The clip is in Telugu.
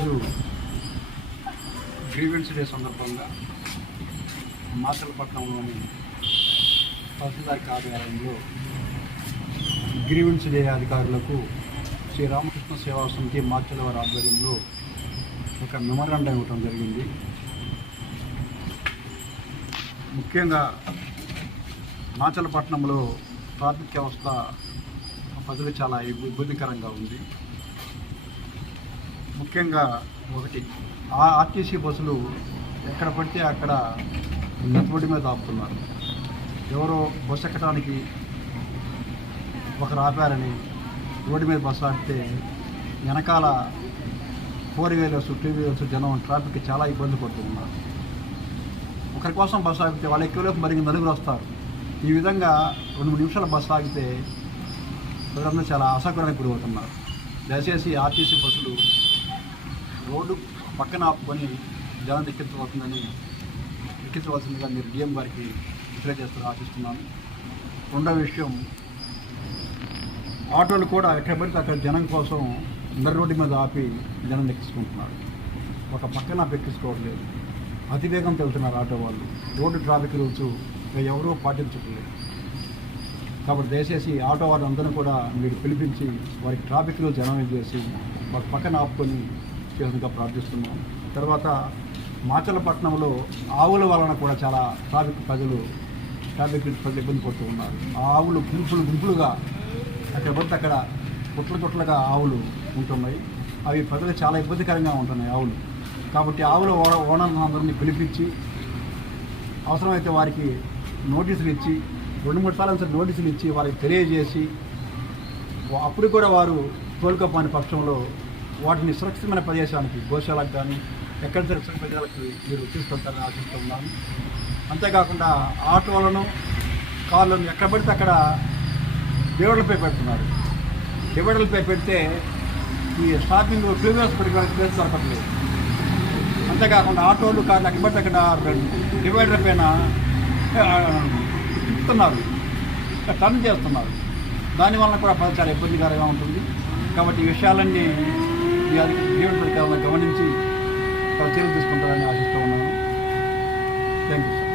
ఈరోజు గ్రీవెన్స్ డే సందర్భంగా మాచలపట్నంలోని తహసీల్దార్ కార్యాలయంలో గ్రీవెన్స్ డే అధికారులకు శ్రీ రామకృష్ణ సేవా సమితి మార్చలవారి ఆధ్వర్యంలో ఒక మెమరాండం ఇవ్వటం జరిగింది. ముఖ్యంగా మాచలపట్నంలో ప్రాథమిక వ్యవస్థ ప్రజలు చాలా ఇబ్బందికరంగా ఉంది. ముఖ్యంగా ఒకటి ఆ ఆర్టీసీ బస్సులు ఎక్కడ పడితే అక్కడ నెత్తుబడి మీద ఆపుతున్నారు. ఎవరో బస్సు ఎక్కడానికి ఒకరు ఆపారని రోడ్డు మీద బస్సు ఆపితే వెనకాల ఫోర్ వీలర్స్ టూ వీలర్స్ జనం ట్రాఫిక్ చాలా ఇబ్బంది పడుతున్నారు ఒకరి కోసం బస్సు ఆగితే వాళ్ళు ఎక్కువలోపు మరి నలుగురు వస్తారు. ఈ విధంగా రెండు మూడు నిమిషాల బస్సు ఆగితే ప్రజలందరూ చాలా అసౌకర్యానికి గురవుతున్నారు. దయచేసి ఆర్టీసీ బస్సులు రోడ్డు పక్కన ఆపుకొని జనం ఎక్కించబోతుందని ఎక్కించవలసిందిగా మీరు డిఎం గారికి తెలియజేస్తూ ఆశిస్తున్నాను. రెండో విషయం ఆటోలు కూడా ఎక్కడ పడితే అక్కడ జనం కోసం అందరి రోడ్డు మీద ఆపి జనం ఎక్కించుకుంటున్నారు. ఒక పక్కన ఆపి ఎక్కించుకోవట్లేదు. వేగం వెళ్తున్నారు ఆటో వాళ్ళు. రోడ్డు ట్రాఫిక్ రూల్స్ ఎవరూ పాటించట్లేదు. కాబట్టి దయచేసి ఆటో వాళ్ళందరూ కూడా మీరు పిలిపించి వారికి ట్రాఫిక్ రూల్స్ అనౌన్స్ చేసి వారి పక్కన ఆపుకొని చేసినగా ప్రార్థిస్తున్నాం. తర్వాత మాచలపట్నంలో ఆవుల వలన కూడా చాలా ట్రాఫిక్ ప్రజలు ట్రాఫిక్ ప్రజలు ఇబ్బంది పడుతూ ఉన్నారు. ఆ ఆవులు గుంపులు గుంపులుగా అక్కడ పడితే అక్కడ పుట్ల పుట్లగా ఆవులు ఉంటున్నాయి. అవి ప్రజలు చాలా ఇబ్బందికరంగా ఉంటున్నాయి ఆవులు. కాబట్టి ఆవుల ఓన ఓనర్లందరినీ పిలిపించి అవసరమైతే వారికి నోటీసులు ఇచ్చి రెండు మూడు సార్లు సరే నోటీసులు ఇచ్చి వారికి తెలియజేసి అప్పుడు కూడా వారు తోలుకోపోని పక్షంలో వాటిని సురక్షితమైన ప్రదేశానికి గోశాలకు కానీ ఎక్కడ సురక్షిత ప్రదేశాలకు మీరు తీసుకెళ్తారని ఆశిస్తున్నాను అంతేకాకుండా ఆటోలను కార్లను ఎక్కడ పడితే అక్కడ డివైడర్లపై పెడుతున్నారు. డివైడర్లపై పెడితే ఈ స్టాపింగ్ టూ వీలర్స్ పెట్టుకోవడానికి ప్లేస్ దొరకట్లేదు అంతేకాకుండా ఆటోలు కార్లు ఎక్కడ పడితే అక్కడ డివైడర్ పైన ఆ, తిప్పుతున్నారు. టర్న్ చేస్తున్నారు. దానివల్ల కూడా చాలా ఇబ్బందికరంగా ఉంటుంది. కాబట్టి ఈ విషయాలన్నీ ఈ జీవన ప్రకారంలో గమనించి చర్యలు తీసుకుంటారని ఆశిస్తూ ఉన్నాను. Thank you